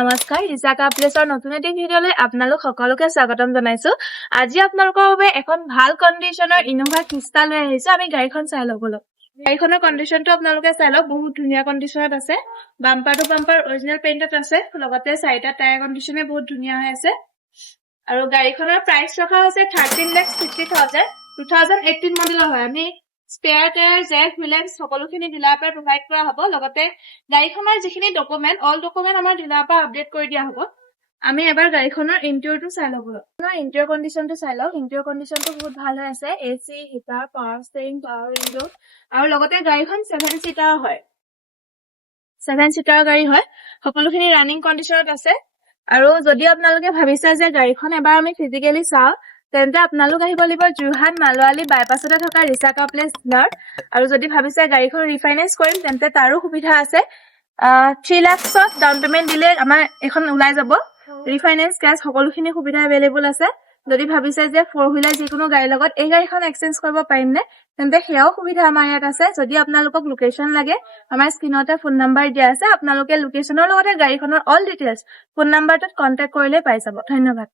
নমস্কাৰ, ৰিচা কাৰ প্লেছৰ নতুন এটি ভিডিঅ'লৈ আপোনালোক সকলোকে স্বাগতম জনাইছো। আজি আপোনালোকৰ বাবে এখন ভাল কণ্ডিশ্যনৰ ইনোভা ক্ৰিষ্টা লৈ আহিছো। আমি গাড়ীখন চাই লওঁ বলক। গাড়ীখনৰ কণ্ডিশ্যনটো আপোনালোকে চাই লওক, বহুত ধুনীয়া কণ্ডিশ্যনত আছে। বাম্পাৰ টু বাম্পাৰ অৰিজিনেল পেইণ্টত আছে, লগতে চাৰিটা টায়াৰ কণ্ডিশ্যনে বহুত ধুনীয়া হৈ আছে। আৰু গাড়ীখনৰ প্ৰাইচ ৰখা হৈছে 13,50,000, 2018 মডেলৰ হয়। আমি স্পেয়াৰ টায়াৰ, জেক, হুইলেন্স সকলোখিনি ডিলাৰৰ পৰা প্ৰভাইড কৰা হ'ব। লগতে গাড়ীখনৰ যিখিনি ডকুমেণ্ট, অল ডকুমেণ্ট আমাৰ ডিলাৰৰ পৰা আপডেট কৰি দিয়া হ'ব। আমি এবাৰ গাড়ীখনৰ ইণ্টেৰিয়ৰটো চাই ল'ব। ইণ্টেৰিয়ৰ কণ্ডিশ্যনটো চাই লওক। ইণ্টেৰিয়ৰ কণ্ডিশ্যনটো বহুত ভাল হৈ আছে। AC, heater, power steering, power window, আৰু লগতে গাড়ীখন 7 চিটাৰ হয়। 7 চিটাৰৰ গাড়ী হয়। সকলোখিনি ৰানিং কণ্ডিশ্যনত আছে। আৰু যদি আপোনালোকে ভাবিছে যে গাড়ীখন এবাৰ আমি ফিজিকেলি চাওঁ, তেন্তে আপোনালোক আহিব লাগিব যোৰহাট মালোৱালি বাইপাছতে থকা ৰিচা কাৰ প্লেছ ডিলাৰ। আৰু যদি ভাবিছে গাড়ীখন ৰিফাইনেন্স কৰিম, তেন্তে তাৰো সুবিধা আছে। 3 লাখত ডাউন পেমেণ্ট দিলে আমাৰ এখন ওলাই যাব। ৰিফাইনেন্স, কেছ সকলোখিনি সুবিধা এভেইলেবল আছে। যদি ভাবিছে যে 4 হুইলাৰ যিকোনো গাড়ীৰ লগত এই গাড়ীখন এক্সচেঞ্জ কৰিব পাৰিম নে, তেন্তে সেয়াও সুবিধা আমাৰ ইয়াত আছে। যদি আপোনালোকক লোকেশ্যন লাগে, আমাৰ স্ক্ৰীনতে ফোন নাম্বাৰ দিয়া আছে। আপোনালোকে লোকেশ্যনৰ লগতে গাড়ীখনৰ অল ডিটেইলছ ফোন নাম্বাৰটোত কণ্টেক্ট কৰিলে পাই যাব। ধন্যবাদ।